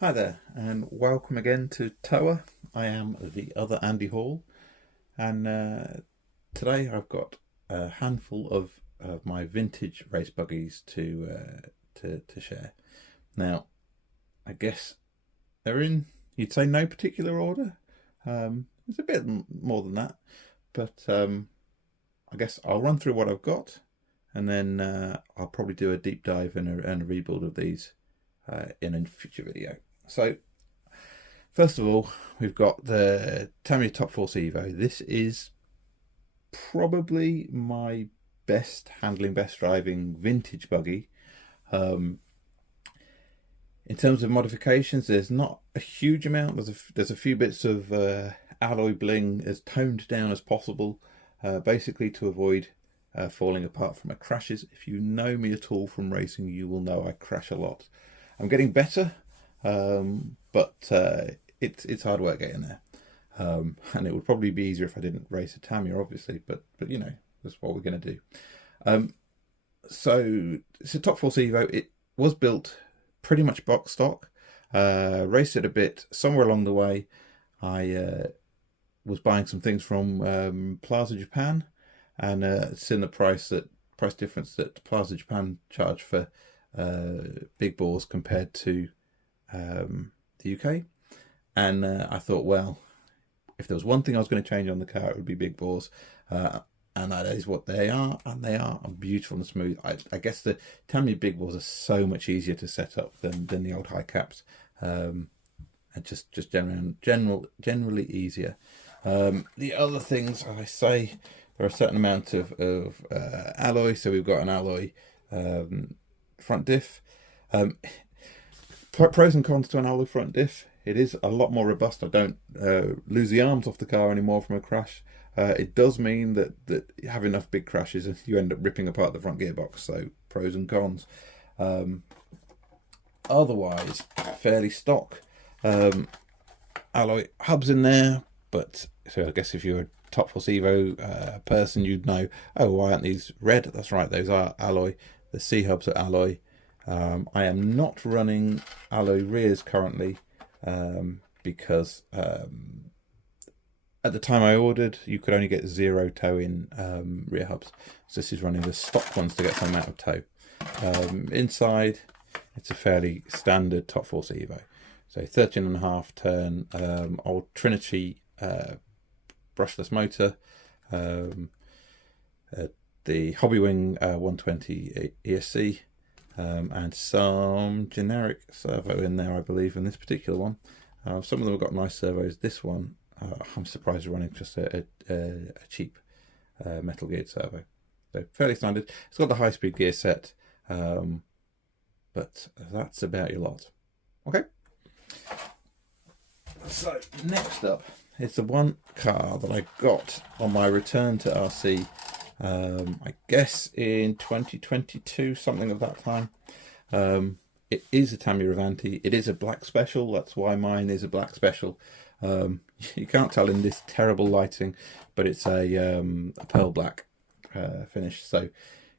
Hi there, and welcome again to Toa. I am the other Andy Hall, and today I've got a handful of my vintage race buggies to share. Now, I guess they're in, you'd say, no particular order. It's a bit more than that, but I guess I'll run through what I've got, and then I'll probably do a deep dive and a rebuild of these in a future video. So, first of all, we've got the Tamiya Top Force Evo. This is probably my best handling, best driving vintage buggy. In terms of modifications, there's not a huge amount. There's a few bits of alloy bling as toned down as possible, basically to avoid falling apart from my crashes. If you know me at all from racing, you will know I crash a lot. I'm getting better, but it's hard work getting there. And it would probably be easier if I didn't race a Tamiya, obviously, but you know, that's what we're going to do. So it's a Top Force Evo. It was built pretty much box stock. Raced it a bit somewhere along the way. I was buying some things from Plaza Japan, and seen the price difference that Plaza Japan charge for big bores compared to the UK, and I thought, well, if there was one thing I was going to change on the car, it would be big bores, and that is what they are, and they are beautiful and smooth. I guess the Tamiya big bores are so much easier to set up than the old high caps, and just generally easier. The other things I say, there are a certain amount of alloy, so we've got an alloy front diff. Pros and cons to an alloy front diff. It is a lot more robust. I don't lose the arms off the car anymore from a crash. It does mean that you have enough big crashes and you end up ripping apart the front gearbox. So pros and cons. Otherwise, fairly stock. Alloy hubs in there, but so I guess if you're a Top Force Evo person, you'd know, oh, why aren't these red? That's right, those are alloy. The C hubs are alloy. I am not running alloy rears currently because at the time I ordered, you could only get 0 toe in rear hubs. So this is running the stock ones to get some amount of toe. Inside, it's a fairly standard Top Force Evo. So 13.5 turn, old Trinity brushless motor, the Hobbywing 120 ESC, and some generic servo in there, I believe, in this particular one. Some of them have got nice servos. This one, I'm surprised we're running just a cheap metal geared servo. So fairly standard. It's got the high-speed gear set, but that's about your lot. Okay. So next up is the one car that I got on my return to RC. I guess in 2022, something of that time. It is a Tamiya Avante. It is a black special. That's why mine is a black special. You can't tell in this terrible lighting, but it's a pearl black finish. So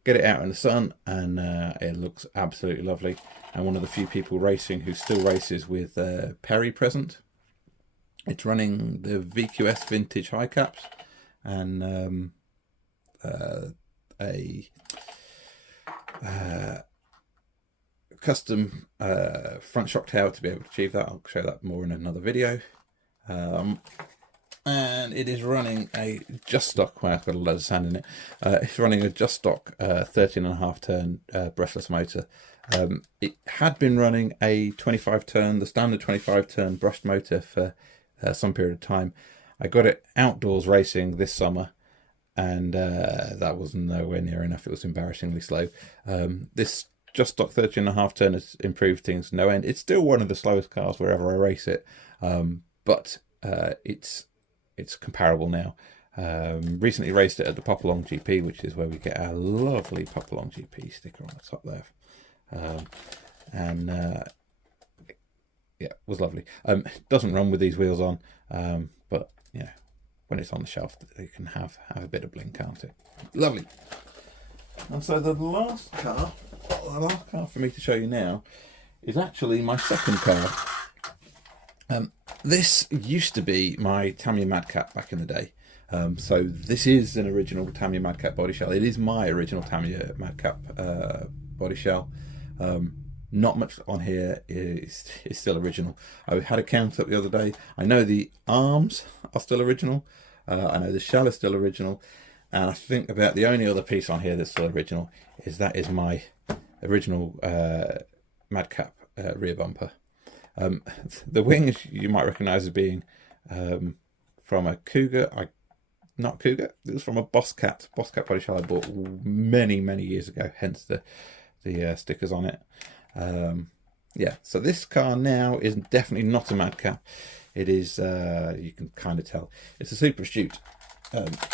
get it out in the sun, and it looks absolutely lovely. And one of the few people racing who still races with Perry present. It's running the VQS vintage high caps and a custom front shock tower to be able to achieve that. I'll show that more in another video. And it is running a just stock, well, I've got a load of sand in it. It's running a just stock 13.5 turn brushless motor. It had been running a 25 turn, the standard 25 turn brushed motor for some period of time. I got it outdoors racing this summer, and that was nowhere near enough. It was embarrassingly slow. This just stock 13.5 turn has improved things no end. It's still one of the slowest cars wherever I race it, but it's comparable now. Recently raced it at the Popalong GP, which is where we get our lovely Popalong GP sticker on the top there, yeah, it was lovely. It doesn't run with these wheels on, but you know, when it's on the shelf, it can have a bit of bling, can't it? Lovely. And so the last car for me to show you now is actually my second car. This used to be my Tamiya Madcap back in the day. So this is an original Tamiya Madcap body shell. It is my original Tamiya Madcap body shell. Not much on here is still original. I had a count up the other day. I know the arms are still original. I know the shell is still original. And I think about the only other piece on here that's still original is my original Madcap rear bumper. The wings you might recognise as being from a Cougar. Not Cougar. It was from a Bosscat body shell I bought many years ago. Hence the stickers on it. Yeah. So this car now is definitely not a Madcap. It is. You can kind of tell it's a Super Astute.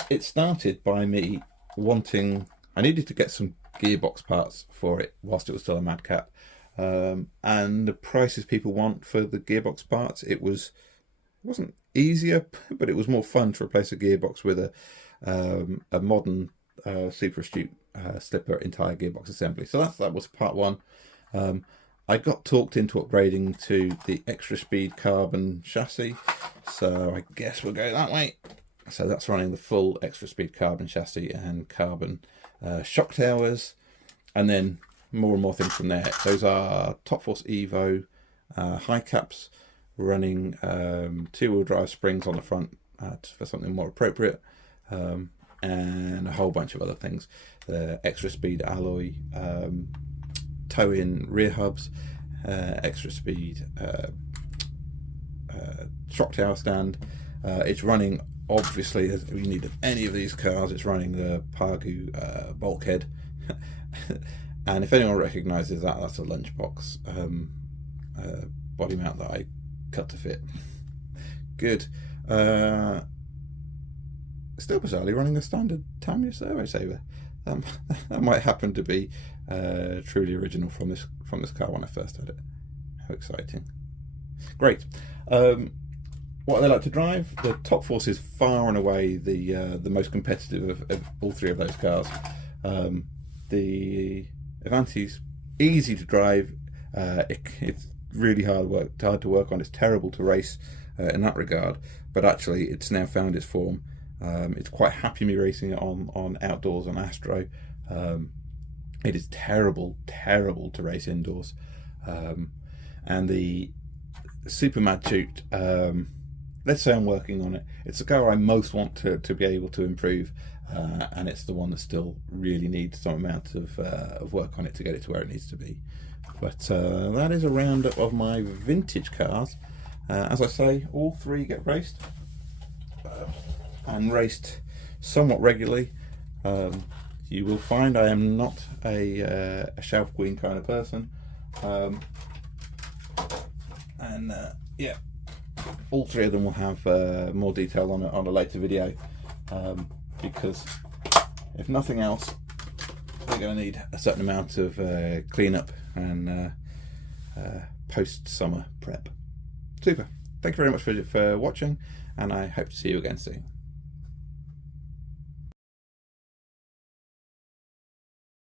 It started by me wanting. I needed to get some gearbox parts for it whilst it was still a Madcap. And the prices people want for the gearbox parts, it wasn't easier, but it was more fun to replace a gearbox with a modern Super Astute slipper entire gearbox assembly. So that was part one. I got talked into upgrading to the extra speed carbon chassis, so I guess we'll go that way. So that's running the full extra speed carbon chassis and carbon shock towers, and then more and more things from there. Those are Top Force Evo high caps running 2-wheel drive springs on the front for something more appropriate, and a whole bunch of other things. The extra speed alloy toe-in rear hubs, extra speed shock tower stand. It's running, obviously, as you need any of these cars, it's running the Pargu bulkhead. And if anyone recognises that, that's a lunchbox body mount that I cut to fit. Good. Still bizarrely running a standard Tamiya servo saver. That might happen to be truly original from this car when I first had it. How exciting! Great. What they like to drive? The Top Force is far and away the most competitive of all three of those cars. The Avante's easy to drive. It's really hard to work on. It's terrible to race in that regard, but actually it's now found its form. It's quite happy me racing it on outdoors on Astro. It is terrible to race indoors. And the Super Madtute, let's say I'm working on it. It's the car I most want to be able to improve, and it's the one that still really needs some amount of work on it to get it to where it needs to be. But that is a roundup of my vintage cars. As I say, all three get raced, and raced somewhat regularly. You will find I am not a shelf queen kind of person, and yeah, all three of them will have more detail on a later video, because if nothing else, they're going to need a certain amount of cleanup and post-summer prep. Super. Thank you very much for watching, and I hope to see you again soon.